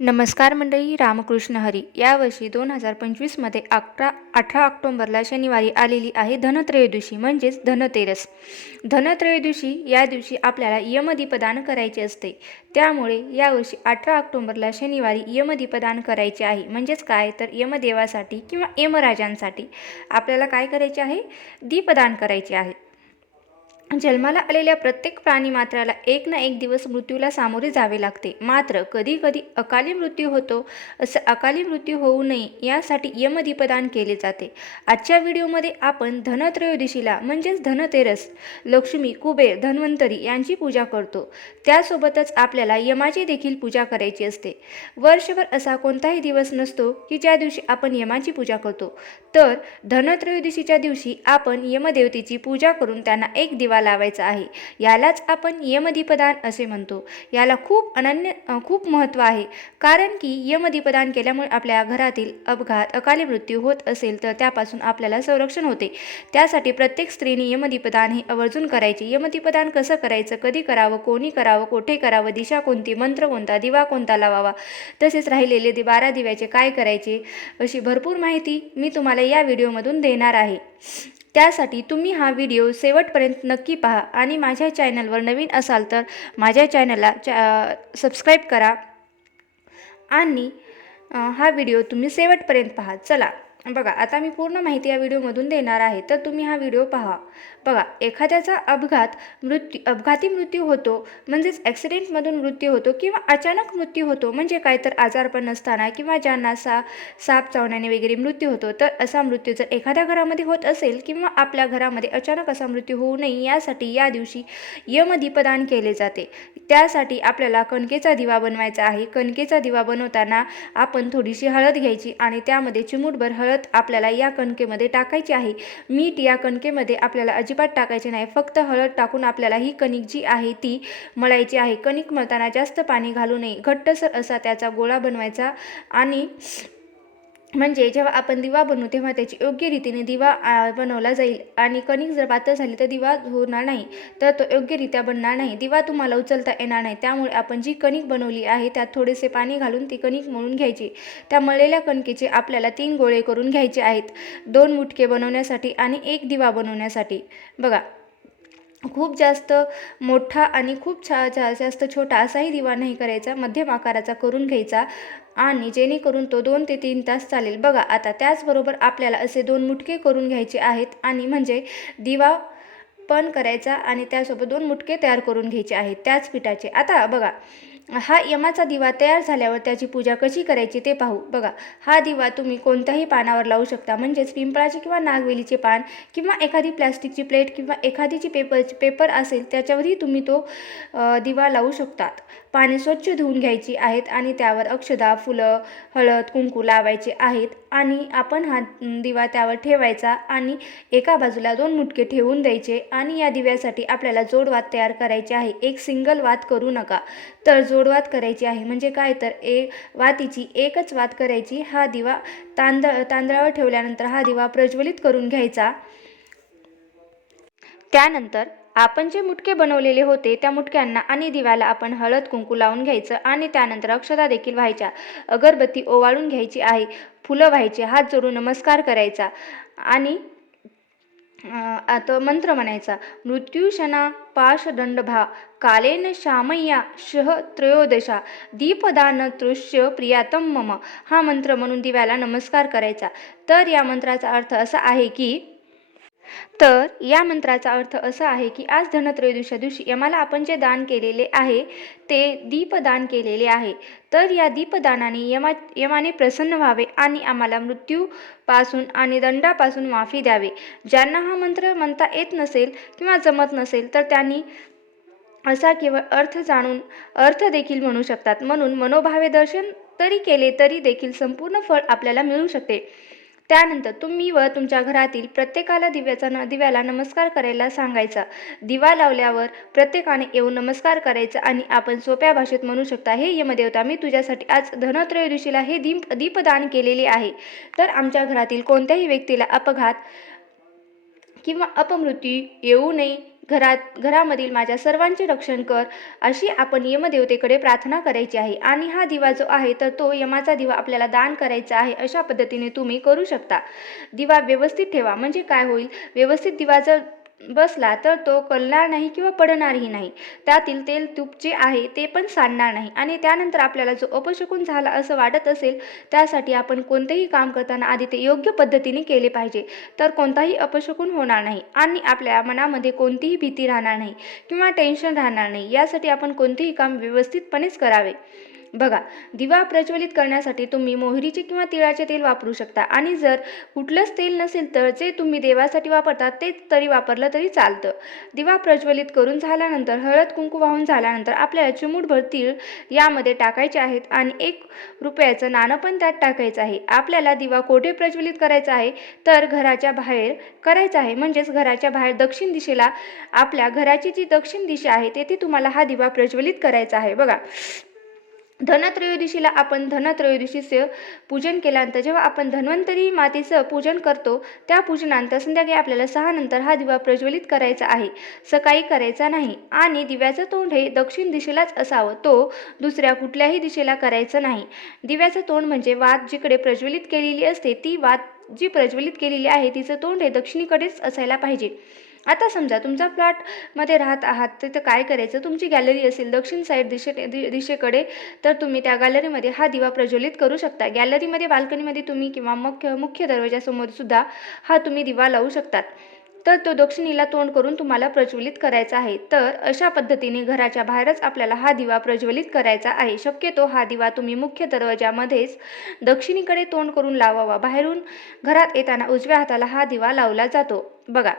नमस्कार मंडळी, रामकृष्ण हरी. यावर्षी 2025मध्ये 18 ऑक्टोंबरला शनिवारी आलेली आहे धनत्रयोदशी म्हणजेच धनतेरस. धनत्रयोदशी या दिवशी आपल्याला यमदीपदान करायचे असते. त्यामुळे यावर्षी 18 ऑक्टोंबरला शनिवारी यमदीपदान करायचे आहे. म्हणजेच काय तर यमदेवासाठी किंवा यमराजांसाठी आपल्याला काय करायचे आहे? दीपदान करायचे आहे. जन्माला आलेल्या प्रत्येक प्राणीमात्राला एक ना एक दिवस मृत्यूला सामोरे जावे लागते. मात्र कधी कधी अकाली मृत्यू होतो. असं अकाली मृत्यू होऊ नये यासाठी यमदीपदान केले जाते. आजच्या व्हिडिओमध्ये आपण धनत्रयोदशीला म्हणजेच धनतेरस लक्ष्मी, कुबेर, धन्वंतरी यांची पूजा करतो. त्यासोबतच आपल्याला यमाची देखील पूजा करायची असते. वर्षभर असा कोणताही दिवस नसतो की ज्या दिवशी आपण यमाची पूजा करतो. तर धनत्रयोदशीच्या दिवशी आपण यमदेवतेची पूजा करून त्यांना एक दिवा लावायचा आहे. यालाच आपण यमदीपदान असे म्हणतो. याला खूप महत्त्व आहे. कारण की यमदीपदान केल्यामुळे आपल्या घरातील अपघात, अकाली मृत्यू होत असेल तर त्यापासून आपल्याला संरक्षण होते. त्यासाठी प्रत्येक स्त्रीने यमदीपदान हे आवर्जून करायचे. यमदीपदान कसं करायचं, कधी करावं, कोणी करावं, कोठे करावं, दिशा कोणती, मंत्र कोणता, दिवा कोणता लावावा, तसेच राहिलेले 12 दिव्याचे काय करायचे, अशी भरपूर माहिती मी तुम्हाला या व्हिडिओमधून देणार आहे. त्यासाठी तुम्ही हा व्हिडिओ शेवटपर्यंत नक्की पहा आणि माझ्या चॅनलवर नवीन असाल तर माझ्या चॅनलला सबस्क्राईब करा आणि हा व्हिडिओ तुम्ही शेवटपर्यंत पहा. चला बघा, आता मी पूर्ण माहिती या व्हिडिओमधून देणार आहे, तर तुम्ही हा व्हिडिओ पहा. बघा, एखाद्याचा अपघाती मृत्यू होतो म्हणजेच ॲक्सिडेंटमधून मृत्यू होतो किंवा अचानक मृत्यू होतो. म्हणजे काय तर आजारपण नसताना किंवा ज्यांना साप चावण्याने वगैरे मृत्यू होतो. तर असा मृत्यू जर एखाद्या घरामध्ये होत असेल किंवा आपल्या घरामध्ये अचानक असा मृत्यू होऊ नये यासाठी या दिवशी यमदीपदान केले जाते. त्यासाठी आपल्याला कणकेचा दिवा बनवायचा आहे. कणकेचा दिवा बनवताना आपण थोडीशी हळद घ्यायची आणि त्यामध्ये चिमूटभर हळद आपल्याला या कणकेमध्ये टाकायची आहे. मीठ या कणकेमध्ये आपल्याला अजिबात टाकायचे नाही. फक्त हळद टाकून आपल्याला ही कणिक जी आहे ती मळायची आहे. कणिक मळताना जास्त पाणी घालू नये. घट्टसर असा त्याचा गोळा बनवायचा आणि म्हणजे जेव्हा आपण दिवा बनवू तेव्हा त्याची योग्य रीतीने दिवा बनवला जाईल. आणि कणिक जर पातळ झाली तर दिवा होणार नाही, तर तो योग्यरित्या बनणार नाही. दिवा तुम्हाला उचलता येणार नाही. त्यामुळे आपण जी कणिक बनवली आहे त्यात थोडेसे पाणी घालून ती कणिक मळून घ्यायची. त्या मळलेल्या कणकेचे आपल्याला 3 गोळे करून घ्यायचे आहेत. 2 मुटके बनवण्यासाठी आणि 1 दिवा बनवण्यासाठी. बघा, खूप जास्त मोठा आणि खूप जास्त छोटा असाही दिवा नाही करायचा. मध्यम आकाराचा करून घ्यायचा आणि जेणेकरून तो 2 ते 3 तास चालेल. बघा, आता त्याचबरोबर आपल्याला असे 2 मुटके करून घ्यायचे आहेत आणि म्हणजे दिवा पण करायचा आणि त्यासोबत 2 मुटके तयार करून घ्यायचे आहेत त्याच पिठाचे. आता बघा, हा यमाचा दिवा तयार झाल्यावर त्याची पूजा कशी करायची ते पाहू. बघा, हा दिवा तुम्ही कोणत्याही पानावर लावू शकता. म्हणजेच पिंपळाचे किंवा नागवेलीचे पान किंवा एखादी प्लॅस्टिकची प्लेट किंवा एखादीची पेपर असेल त्याच्यावरही तुम्ही तो दिवा लावू शकतात. पाने स्वच्छ धुवून घ्यायची आहेत आणि त्यावर अक्षदा, फुलं, हळद, कुंकू लावायचे आहेत आणि आपण हा दिवा त्यावर ठेवायचा आणि एका बाजूला 2 मुटके ठेवून द्यायचे. आणि या दिव्यासाठी आपल्याला जोडवात तयार करायचे आहे. एक सिंगल वात करू नका, तर जोडवात करायची आहे. म्हणजे काय तर वातीची एकच वात करायची. हा दिवा तांदळावर ठेवल्यानंतर हा दिवा प्रज्वलित करून घ्यायचा. त्यानंतर आपण जे मुटके बनवलेले होते त्या मुटक्यांना आणि दिव्याला आपण हळद कुंकू लावून घ्यायचं आणि त्यानंतर अक्षता देखील व्हायच्या. अगरबत्ती ओवाळून घ्यायची आहे. फुलं व्हायचे, हात जोडून नमस्कार करायचा आणि आता मंत्र म्हणायचा. मृत्यूशना पाशदंडभा कालेन शामय्या शह त्रयोदशा दीपदान तृष्य प्रियातम मम. हा मंत्र म्हणून दिव्याला नमस्कार करायचा. तर या मंत्राचा अर्थ असा आहे की आज धनत्रयोदशीच्या दिवशी यमाला आपण जे दान केलेले आहे ते दीपदान केलेले आहे. तर या दीपदानाने यमाने प्रसन्न व्हावे आणि आम्हाला मृत्यूपासून आणि दंडापासून माफी द्यावे. ज्यांना हा मंत्र म्हणता येत नसेल किंवा जमत नसेल तर त्यांनी असा केवळ अर्थ जाणून अर्थ देखील म्हणू शकतात. म्हणून मनोभावे दर्शन तरी केले तरी देखील संपूर्ण फळ आपल्याला मिळू शकते. त्यानंतर तुम्ही व तुमच्या घरातील प्रत्येकाला दिव्याला नमस्कार करायला सांगायचा. दिवा लावल्यावर प्रत्येकाने येऊन नमस्कार करायचा आणि आपण सोप्या भाषेत म्हणू शकता. हे यमदेवता, मी तुझ्यासाठी आज धनत्रयोदशीला हे दीपदान केलेले आहे. तर आमच्या घरातील कोणत्याही व्यक्तीला अपघात किंवा अपमृत्यू येऊ नये, घरामधील माझ्या सर्वांचे रक्षण कर, अशी आपण यमदेवतेकडे प्रार्थना करायची आहे. आणि हा दिवा जो आहे तर तो यमाचा दिवा आपल्याला दान करायचा आहे. अशा पद्धतीने तुम्ही करू शकता. दिवा व्यवस्थित ठेवा, म्हणजे काय होईल, व्यवस्थित दिवा जर बसला तर तो कलणार नाही किंवा पडणारही नाही. त्यातील तेल तूप जे आहे ते पण सांडणार नाही. आणि त्यानंतर आपल्याला जो अपशकुन झाला असं वाटत असेल, त्यासाठी आपण कोणतेही काम करताना आधी ते योग्य पद्धतीने केले पाहिजे, तर कोणताही अपशकुन होणार नाही आणि आपल्या मनामध्ये कोणतीही भीती राहणार नाही किंवा टेन्शन राहणार नाही. यासाठी आपण कोणतेही काम व्यवस्थितपणेच करावे. बघा, दिवा प्रज्वलित करण्यासाठी तुम्ही मोहरीचे किंवा तिळाचे तेल वापरू शकता. आणि जर कुठलंच तेल नसेल तर जे तुम्ही देवासाठी वापरता तेच तरी वापरलं तरी चालतं. दिवा प्रज्वलित करून झाल्यानंतर हळद कुंकू वाहून झाल्यानंतर आपल्याला चिमूटभर तीळ यामध्ये टाकायचे आहेत आणि 1 रुपयाचं नाणं पण त्यात टाकायचं आहे. आपल्याला दिवा कोठे प्रज्वलित करायचा आहे तर घराच्या बाहेर करायचा आहे, म्हणजेच घराच्या बाहेर दक्षिण दिशेला, आपल्या घराची जी दक्षिण दिशा आहे तेथे तुम्हाला हा दिवा प्रज्वलित करायचा आहे. बघा, धनत्रयोदशीला आपण धनत्रयोदशीचं पूजन केल्यानंतर जेव्हा आपण धन्वंतरी मातेचं पूजन करतो, त्या पूजनानंतर संध्याकाळी आपल्याला 6 नंतर हा दिवा प्रज्वलित करायचा आहे, सकाळी करायचा नाही. आणि दिव्याचं तोंड हे दक्षिण दिशेलाच असावं, तो दुसऱ्या कुठल्याही दिशेला करायचं नाही. दिव्याचं तोंड म्हणजे वात जिकडे प्रज्वलित केलेली असते, ती वात जी प्रज्वलित केलेली आहे तिचं तोंड हे दक्षिणेकडेच असायला पाहिजे. आता समजा तुमचा फ्लॅटमध्ये राहत आहात, तिथं काय करायचं, तुमची गॅलरी असेल दक्षिण साईड दिशेकडे, तर तुम्ही त्या गॅलरीमध्ये हा दिवा प्रज्वलित करू शकता. गॅलरीमध्ये, बाल्कनीमध्ये तुम्ही किंवा मुख्य दरवाजासमोर सुद्धा हा तुम्ही दिवा लावू शकतात. तर तो दक्षिणेला तोंड करून तुम्हाला प्रज्वलित करायचा आहे. तर अशा पद्धतीने घराच्या बाहेरच आपल्याला हा दिवा प्रज्वलित करायचा आहे. शक्यतो हा दिवा तुम्ही मुख्य दरवाजामध्येच दक्षिणेकडे तोंड करून लावावा. बाहेरून घरात येताना उजव्या हाताला हा दिवा लावला जातो. बघा,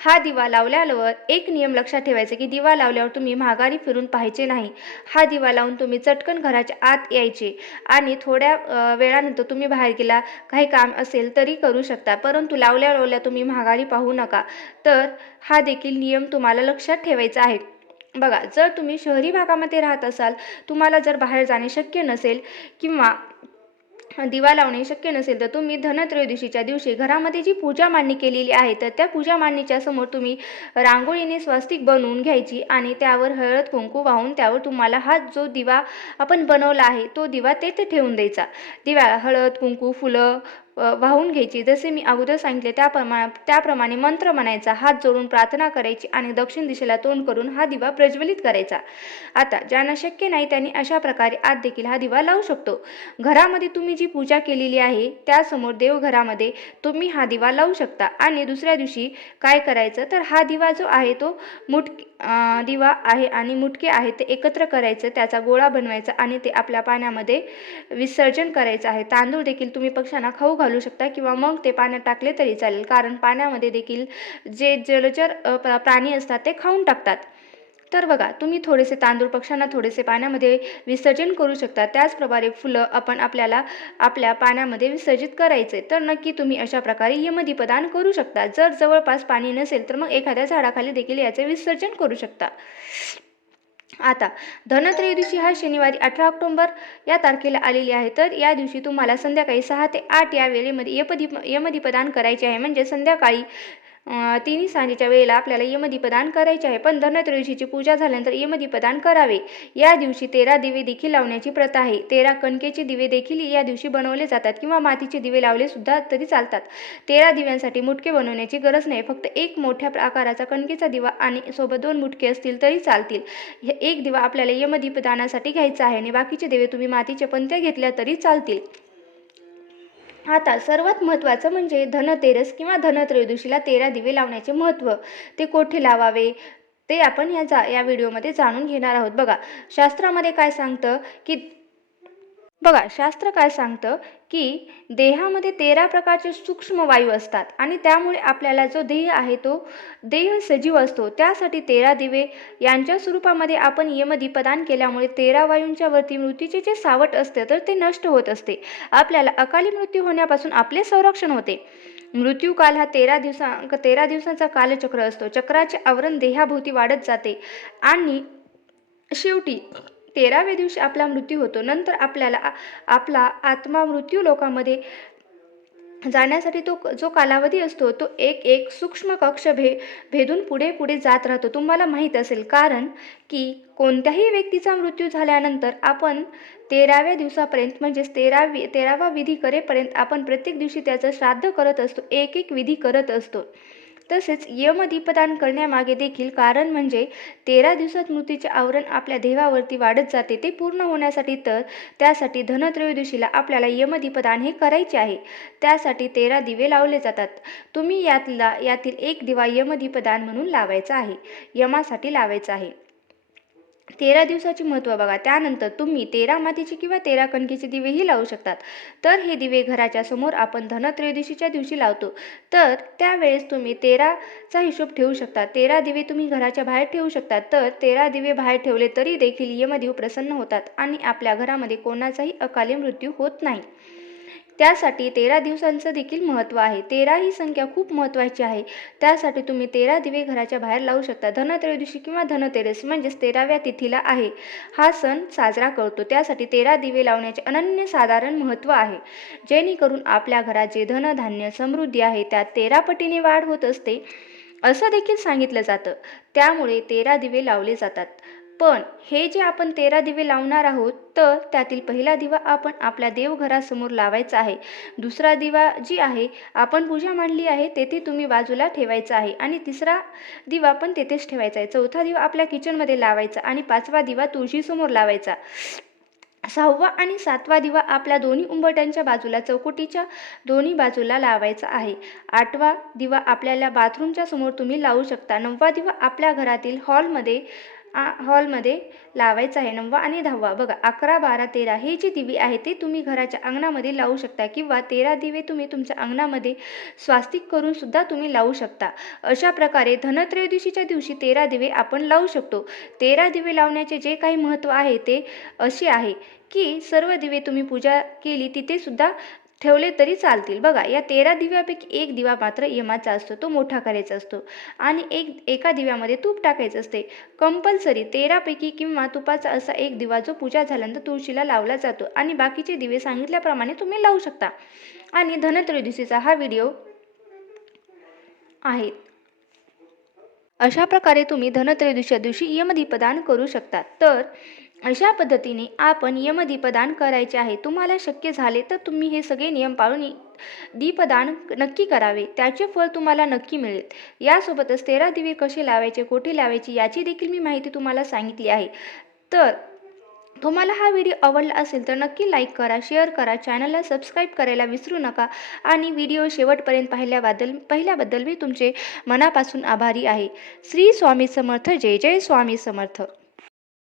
हा दिवा लावल्यावर एक नियम लक्षात ठेवायचा की दिवा लावल्यावर तुम्ही माघारी फिरून पाहायचे नाही. हा दिवा लावून तुम्ही चटकन घराच्या आत यायचे आणि थोड्या वेळानंतर तुम्ही बाहेर गेला, काही काम असेल तरी करू शकता, परंतु लावल्या तुम्ही माघारी पाहू नका. तर हा देखील नियम तुम्हाला लक्षात ठेवायचा आहे. बघा, जर तुम्ही शहरी भागामध्ये राहत असाल, तुम्हाला जर बाहेर जाणे शक्य नसेल किंवा दिवा लावणे शक्य नसेल, तर तुम्ही धनत्रयोदशीच्या दिवशी घरामध्ये जी पूजा मांडणी केलेली आहे तर त्या पूजा मांडणीच्या समोर तुम्ही रांगोळीने स्वस्तिक बनवून घ्यायची आणि त्यावर हळद कुंकू वाहून त्यावर तुम्हाला हा जो दिवा आपण बनवला आहे तो दिवा तेथे ठेवून द्यायचा. दिव्याला हळद कुंकू फुलं वाहून घ्यायची. जसे मी अगोदर सांगितले त्याप्रमाणे मंत्र म्हणायचा, हात जोडून प्रार्थना करायची आणि दक्षिण दिशेला तोंड करून हा दिवा प्रज्वलित करायचा. आता ज्यांना शक्य नाही त्यांनी अशा प्रकारे आत देखील हा दिवा लावू शकतो. घरामध्ये तुम्ही जी पूजा केलेली आहे त्यासमोर देवघरामध्ये तुम्ही हा दिवा लावू शकता. आणि दुसऱ्या दिवशी काय करायचं तर हा दिवा जो आहे तो दिवा आहे आणि मुटके आहे ते एकत्र करायचं, त्याचा गोळा बनवायचा आणि ते आपल्या पाण्यामध्ये विसर्जन करायचं आहे. तांदूळ देखील तुम्ही पक्ष्यांना खाऊ घालू शकता किंवा मग ते पाण्यात टाकले तरी चालेल, कारण पाण्यामध्ये देखील जे जलचर प्राणी असतात ते खाऊन टाकतात. तर बघा, तुम्ही थोडेसे तांदूळ पक्ष्यांना थोडेसे पाण्यामध्ये विसर्जन करू शकता. त्याचप्रमाणे फुलं आपल्याला आपल्या पाण्यामध्ये विसर्जित करायचे. तर नक्की तुम्ही अशा प्रकारे यमदीपदान करू शकता. जर जवळपास पाणी नसेल तर मग एखाद्या झाडाखाली देखील याचे विसर्जन करू शकता. आता धनत्रयोदशी हा शनिवारी 18 ऑक्टोबर या तारखेला आलेली आहे. तर या दिवशी तुम्हाला संध्याकाळी 6 ते 8 या वेळेमध्ये यमदीपदान करायचे आहे. म्हणजे संध्याकाळी 3 सांजेच्या वेळेला आपल्याला यमदीपदान करायचे आहे. पण धनत्रयोदशीची पूजा झाल्यानंतर यमदीपदान करावे. या दिवशी 13 दिवे देखील लावण्याची प्रथा आहे. 13 कणकेचे दिवे देखील या दिवशी बनवले जातात किंवा मातीचे दिवे लावले सुद्धा तरी चालतात. 13 दिव्यांसाठी मुटके बनवण्याची गरज नाही. फक्त एक मोठ्या आकाराचा कणकेचा दिवा आणि सोबत 2 मुटके असतील तरी चालतील. एक दिवा आपल्याला यमदीपदानासाठी घ्यायचा आहे आणि बाकीचे दिवे तुम्ही मातीच्या पंत्या घेतल्या तरी चालतील. आता सर्वात महत्त्वाचं म्हणजे धनतेरस किंवा धनत्रयोदशीला 13 दिवे लावण्याचे महत्त्व. ते कोठे लावावे ते आपण या व्हिडिओमध्ये जाणून घेणार आहोत. शास्त्र काय सांगतं की देहामध्ये 13 प्रकारचे सूक्ष्म वायू असतात आणि त्यामुळे आपल्याला जो देह आहे तो देह सजीव असतो. त्यासाठी 13 दिवे यांच्या स्वरूपामध्ये आपण यमदीपदान केल्यामुळे 13 वायूंच्या वरती मृत्यूचे जे सावट असते तर ते नष्ट होत असते. आपल्याला अकाली मृत्यू होण्यापासून आपले संरक्षण होते. मृत्यू काल हा 13 दिवसांचा कालचक्र असतो. चक्राचे आवरण देहाभोवती वाढत जाते आणि शेवटी 13व्या दिवशी आपला मृत्यू होतो. नंतर आपला आत्मा मृत्यू लोकामध्ये जाण्यासाठी तो जो कालावधी असतो तो एक एक सूक्ष्म कक्ष भेदून पुढे पुढे जात राहतो. तुम्हाला माहीत असेल, कारण की कोणत्याही व्यक्तीचा मृत्यू झाल्यानंतर आपण 13व्या दिवसापर्यंत म्हणजेच 13वा विधी करेपर्यंत आपण प्रत्येक दिवशी त्याचं श्राद्ध करत असतो, एक एक विधी करत असतो. तसेच यमदीपदान करण्यामागे देखील कारण म्हणजे 13 दिवसात मृत्यूचे आवरण आपल्या देहावरती वाढत जाते. ते पूर्ण होण्यासाठी तर त्यासाठी धनत्रयोदशीला आपल्याला यमदीपदान हे करायचे आहे. त्यासाठी 13 दिवे लावले जातात. तुम्ही यातील एक दिवा यमदीपदान म्हणून लावायचा आहे, यमासाठी लावायचा आहे. 13 दिवसाची महत्त्व बघा. त्यानंतर तुम्ही 13 मातीचे किंवा 13 कणकेचे दिवेही लावू शकतात. तर हे दिवे घराच्या समोर आपण धनत्रयोदशीच्या दिवशी लावतो. तर त्यावेळेस तुम्ही 13चा हिशोब ठेवू शकता. 13 दिवे तुम्ही घराच्या बाहेर ठेवू शकता. तर 13 दिवे बाहेर ठेवले तरी देखील यमदेव प्रसन्न होतात आणि आपल्या घरामध्ये कोणाचाही अकाली मृत्यू होत नाही. त्यासाठी 13 दिवसांचं देखील महत्त्व आहे. 13 ही संख्या खूप महत्त्वाची आहे. त्यासाठी तुम्ही 13 दिवे घराच्या बाहेर लावू शकता. धनत्रयोदशी किंवा धनतेरस म्हणजेच 13व्या तिथीला आहे हा सण साजरा करतो. त्यासाठी 13 दिवे लावण्याचे अनन्यसाधारण महत्त्व आहे, जेणेकरून आपल्या घरात जे धनधान्य समृद्धी आहे त्यात 13 पटीने वाढ होत असते असं देखील सांगितलं जातं. त्यामुळे 13 दिवे लावले जातात. पण हे जे आपण 13 दिवे लावणार आहोत, तर त्यातील पहिला दिवा आपण आपल्या देवघरासमोर लावायचा आहे. दुसरा दिवा जी आहे आपण पूजा मांडली आहे तेथे तुम्ही बाजूला ठेवायचा आहे आणि तिसरा दिवा पण तेथेच ठेवायचा आहे. चौथा दिवा आपल्या किचनमध्ये लावायचा आणि 5वा दिवा तुळशीसमोर लावायचा. 6वा आणि 7वा दिवा आपल्या दोन्ही उंबरठ्यांच्या बाजूला चौकटीच्या दोन्ही बाजूला लावायचा आहे. 8वा दिवा आपल्याला बाथरूमच्या समोर तुम्ही लावू शकता. 9वा दिवा आपल्या घरातील हॉलमध्ये लावायचा आहे. 9वा आणि 10वा बघा. 11, 12, 13 हे जे दिवे आहे ते तुम्ही घराच्या अंगणामध्ये लावू शकता किंवा 13 दिवे तुम्ही तुमच्या अंगणामध्ये स्वास्तिक करून सुद्धा तुम्ही लावू शकता. अशा प्रकारे धनत्रयोदशीच्या दिवशी 13 दिवे आपण लावू शकतो. 13 दिवे लावण्याचे जे काही महत्त्व आहे ते असे आहे की सर्व दिवे तुम्ही पूजा केली तिथे सुद्धा ठेवले तरी चालतील. बघा, या 13 दिव्यापैकी एक दिवा मात्र यमाचा असतो, तो मोठा करायचा असतो आणि एका दिव्यामध्ये तूप टाकायचं असते. कंपल्सरी 13 पैकी किंवा तुपाचा असा एक दिवा जो पूजा झाल्यानंतर तुळशीला लावला जातो आणि बाकीचे दिवे सांगितल्याप्रमाणे तुम्ही लावू शकता. आणि धनत्रयोदशीचा हा व्हिडिओ आहे. अशा प्रकारे तुम्ही धनत्रयोदशीच्या दिवशी यमदीपदान करू शकता. तर अशा पद्धतीने आपण यमदीपदान करायचे आहे. तुम्हाला शक्य झाले तर तुम्ही हे सगळे नियम पाळून दीपदान नक्की करावे, त्याचे फळ तुम्हाला नक्की मिळेल. यासोबतच 13 दिवे कसे लावायचे, कोठे लावायचे याची देखील मी माहिती तुम्हाला सांगितली आहे. तर तुम्हाला हा व्हिडिओ आवडला असेल तर नक्की लाईक करा, शेअर करा, चॅनलला सबस्क्राईब करायला विसरू नका आणि व्हिडिओ शेवटपर्यंत पाहिल्याबद्दल मी तुमचे मनापासून आभारी आहे. श्री स्वामी समर्थ. जय जय स्वामी समर्थ.